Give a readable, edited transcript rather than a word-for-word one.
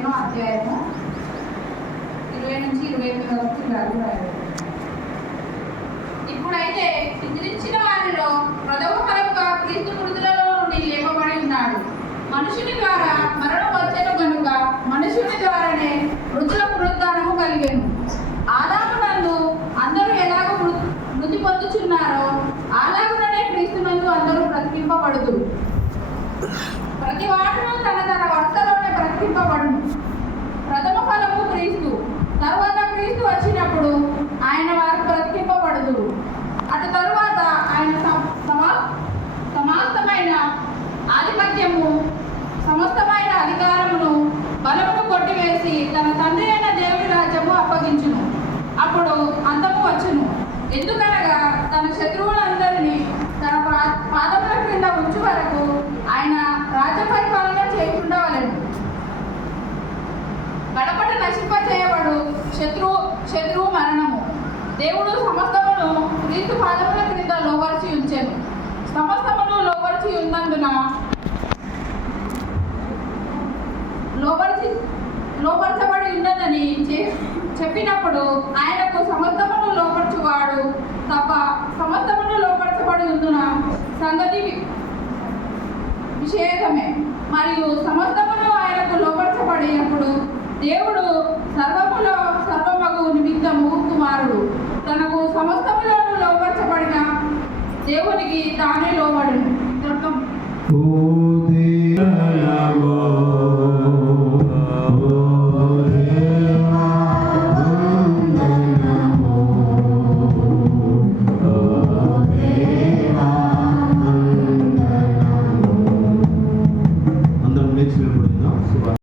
అధ్యాయము 20 నుంచి 28 వరకు రాయాలి. ఇప్పుడైతే నిద్రించిన వారిలో ప్రథమ ఫలముగా క్రీస్తు మృతులలో నుండి లేపబడి ఉన్నాడు. మనుషుని ద్వారా మరణం వచ్చెను కనుక మనుషుని ద్వారానే మృతుల పునరుద్ధానము కలిగెను. ఆదామునందు అందరూ ఎలాగో మృతి పొందుచున్నారో అలాగుననే క్రీస్తునందు అందరూ బ్రతికింపబడుదు. ప్రతి వాడును తన తన వర్తలోనే బ్రతికింపబడును. ప్రథమ ఫలము క్రీస్తు, తరువాత క్రీస్తు వచ్చినప్పుడు ఆయన వారు బ్రతికింపబడుదు. అటు తరువాత ఆయన సమస్తమైన ఆధిపత్యము సమస్తమైన అధికారమును బలమును కొట్టివేసి తన తండ్రి అయిన దేవుని రాజ్యము అప్పగించును. అప్పుడు అంతము వచ్చును. ఎందుకనగా తన శత్రువులందరినీ తన పాదముల క్రింద ఉంచు వరకు ఆయన రాజ్య పరిపాలన చేయకుండవలెను. గడపట నశింప చేయబడు శత్రువు మరణము. దేవుడు సమస్తమును క్రీస్తు పాదముల క్రింద లోపరిచి ఉంచెను. సమస్తమును లోపరిచి ఉన్నందున లోపరచబడి ఉన్నదని చెప్పినప్పుడు ఆయనకు సమస్తమును లోపరచువాడు తప్ప సమస్తమును లోపరచబడి ఉండున సంగతి విషేకమే. మరియు సమస్తమును ఆయనకు లోపరచబడినప్పుడు దేవుడు సర్వములో సర్వమగు నిమిత్తము కుమారుడు తనకు సమస్తములను లోపరచబడిన దేవునికి తానే